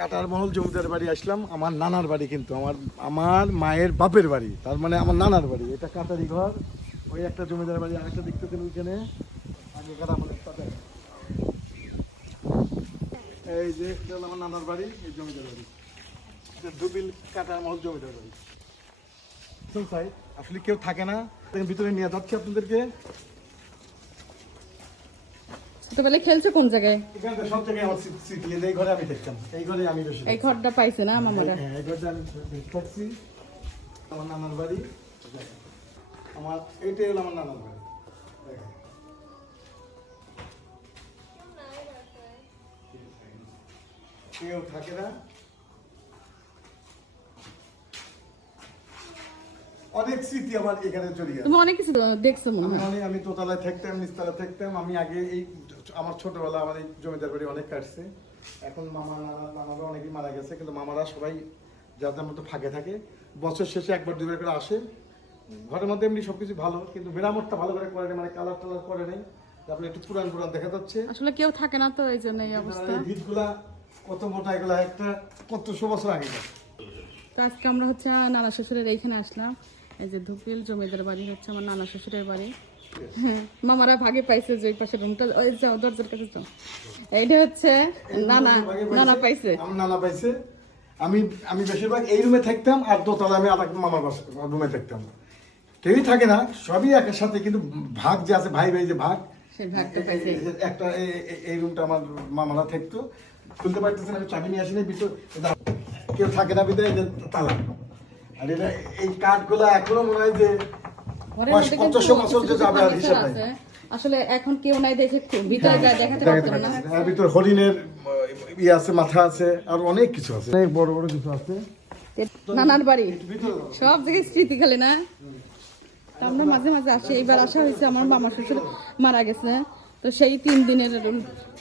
কাটার মহল জমিদার বাড়ি আসলাম। আমার নানার বাড়ি, কিন্তু আমার মায়ের বাপের বাড়ি, তার মানে আমার নানার বাড়ি। এটা কাটারি ঘর, ওই একটা জমিদার বাড়ি, আরেকটা দেখতেছেন ওইখানে আগেকার আমাদের তাদের। এই যে এটা হলো আমার নানার বাড়ি, এই জমিদার বাড়ি, এটা দুবিল কাটার মহল জমিদার বাড়ি। আসলে কেউ থাকে না, ভিতরে নিয়ে যাচ্ছি আপনাদেরকে। ছোটবেলায় খেলছো কোন জায়গায়? এখানে সব জায়গায় আমার স্মৃতি, এই ঘরে আমি থাকতাম, এই ঘরে আমি বেশি। এই ঘরটা পাইছে না মামারা? হ্যাঁ, এই ঘরটা আমি থাকছি। আমার নানার বাড়ি, আমার এইটাই হলো আমার নানার বাড়ি। কেউ থাকে না, অনেক স্মৃতি আমার এখানে চলে গেছে। তুমি অনেক কিছু দেখছো মনে হয়। আমি দোতলায় থাকতাম, নিচতলায় থাকতাম। আমি আগে এই আমার ছোটবেলা আমার এই জমিদার বাড়ি অনেক কাটছে। এখন মামারা অনেকেই মারা গেছে, কিন্তু মামারা সবাই যাদের মতো ফাঁকে থাকে, বছর শেষে একবার দুবার করে আসে। ঘরের মধ্যে এমনি সবকিছু ভালো, কিন্তু মেরামতটা ভালো করে করে নেই, মানে কালার টালার করে নেই। তারপরে একটু পুরান দেখা যাচ্ছে, আসলে কেউ থাকে না তো, এই জন্য এই অবস্থা। ভিতগুলা কত মোটা, এগুলা একটা কতশো বছর আগে। তো আজকে আমরা হচ্ছে নানা শ্বশুরের এইখানে আসলাম। এই যে ধুপিল জমিদার বাড়ি হচ্ছে আমার নানা শ্বশুরের বাড়ি। মামারা ভাগে পাইছে যে পাশে রুমটা, ওই যাও দরজার কাছে যাও। এইটা হচ্ছে নানা পাইছে। আমার নানা পাইছে। আমি বেশিরভাগ এই রুমে থাকতাম, আর দোতলা আমি আর মামার রুমে থাকতাম। কেউই থাকে না, সবই একের সাথে, কিন্তু ভাগ যে আছে, ভাই ভাই যে ভাগ, সেই ভাগটা পাইছে। একটা এই রুমটা আমার মামারা থাকতো। খুলতে পারতেছেন, আমি চাবি নিয়ে আসিনি, ভিতর কেউ থাকে না, ভিতরে তালা। আর এটা এই কাঠগুলা এখনো মনে হয় যে 500 বছর যে যাবে আর হিসাব নাই। আসলে এখন কেউ নাই দেখে ভিতরে যায় দেখাতে পারতাম না। এর ভিতর হরিণের ইয়ে আছে, মাথা আছে, আর অনেক কিছু আছে, অনেক বড় বড় কিছু আছে। নানার বাড়ি সব জায়গায় স্মৃতি খেলে না। আমরা মাঝে মাঝে আসি, এইবার আসা হয়েছে, আমার মামা শ্বশুর মারা গেছে, তো সেই 3 দিনের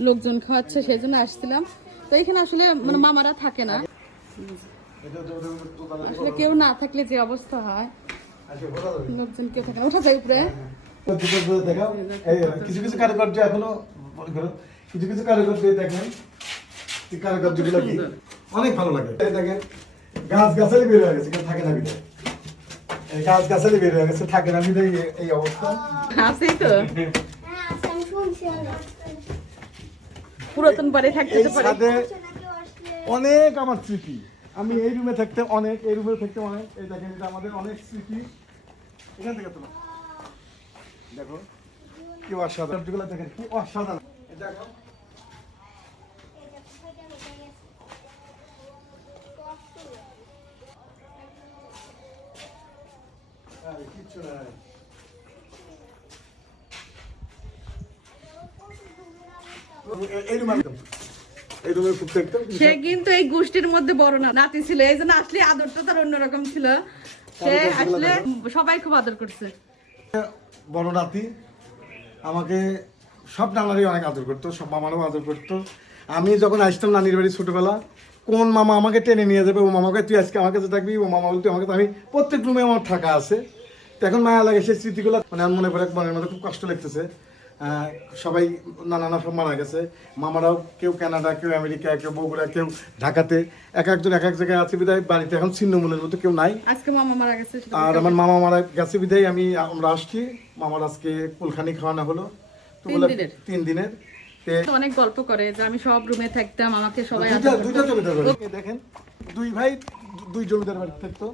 লোকজন খাওয়াচ্ছে, সেই জন্য আসছিলাম। তো এখানে আসলে মানে মামারা থাকে না, আসলে কেউ না থাকলে যে অবস্থা হয়, লোকজন কেউ থাকে না। ওঠা যায় উপরে, দেখাও কিছু কিছু কারুকার্য এখনো, কিছু কিছু কারুকার্য দেখেন, কারুকার্য গুলো কি অনেক ভালো লাগে। দেখেন গাছ গাছালি বের হয়ে গেছে, কেউ থাকে না ভিতরে। এই গাছ গাছালি বের হয়ে গেছে, থাকে না ভিতরে, এই অবস্থা আছেই তো। পুরাতন বাড়ি থাকতে পারে। অনেক আমার স্মৃতি। আমি এই রুমে থাকতে অনেক, এই রুমে থাকতে অনেক। এই দেখেন, এটা আমাদের অনেক স্মৃতি। এখান থেকে তোলা, দেখো কি অসাধারণ, যেগুলো দেখেন কি অসাধারণ। দেখো কিচ্ছু নাই। সে কিন্তু এই গোষ্ঠীর মধ্যে বড় না, নাতি ছিল, এই জন্য আসলে আদরটা তার অন্যরকম ছিল। সে আসলে সবাই খুব আদর করছে। বড় নাতি, আমাকে সব নানারই অনেক আদর করতো, সব মামারও আদর করতো। আমি যখন আসতাম নানির বাড়ি ছোটবেলা, কোন মামা আমাকে টেনে নিয়ে যাবে, ও মামাকে তুই আজকে আমার কাছে থাকবি, ও মামা বলতে আমাকে, আমি প্রত্যেক রুমে আমার থাকা আছে। তো এখন মায়া লাগে সেই স্মৃতিগুলো, মানে আমার মনে পড়ে, মনের মধ্যে খুব কষ্ট লাগতেছে। সবাই নানা সব মারা গেছে, মামারাও কেউ কানাডা, কেউ আমেরিকা, কেউ বগুড়া, কেউ ঢাকাতে, একজন এক জায়গায় আছে বিদায় বাড়িতে এখন ছিন্নমূলের মতো কেউ নাই। আজকে মামা মারা গেছে, আর আমার মামা মারা গেছে বিদায় আমরা আসছি। মামার আজকে কুলখানি খাওয়ানো হলো 3 দিনের। অনেক গল্প করে যে আমি সব রুমে থাকতাম, আমাকে সবাই দুইটা জমিদার বাড়ি দেখেন, 2 ভাই 2 জমিদার বাড়ি থাকতো।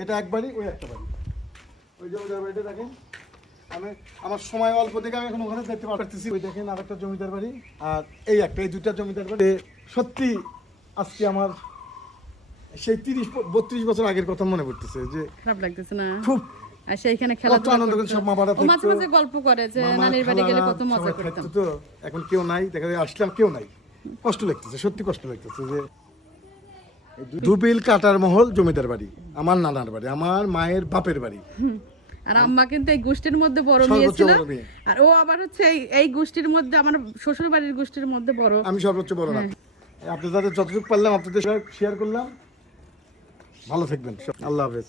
এটা এক বাড়ি, ওই একটা বাড়ি, ওই জমিদার বাড়িটা দেখেন। আমি আমার সময় অল্প থেকে আমি এখন ওখানে দেখতে পারতেছি। ওই দেখেন আরেকটা জমিদার বাড়ি, আর এই 2টা জমিদার বাড়ি। সত্যি আজকে আমার সেই 30-32 বছর আগের কথা মনে পড়তেছে, যে খারাপ লাগতেছে না খুব। আর সেইখানে খেলাধুলা আনন্দ করে সব মামারা থাকতো, মাঝে মাঝে গল্প করে যে নানির বাড়ি গেলে কত মজা করতাম। তো এখন কেউ নাই, দেখা যায় আসলাম কেউ নাই, কষ্ট লাগতেছে, সত্যি কষ্ট লাগতেছে। যে ধুপিল কাটার মহল জমিদার বাড়ি আমার নানার বাড়ি, আমার মায়ের বাপের বাড়ি। আর আম্মা কিন্তু এই গোষ্ঠীর মধ্যে বড় মেয়ে ছিল, আর ও আবার হচ্ছে এই গোষ্ঠীর মধ্যে, আমার শ্বশুর বাড়ির গোষ্ঠীর মধ্যে বড়, আমি সর্বোচ্চ বড় না। আপনাদের যতটুকু পারলাম আপনাদের শেয়ার করলাম। ভালো থাকবেন, আল্লাহ হাফেজ।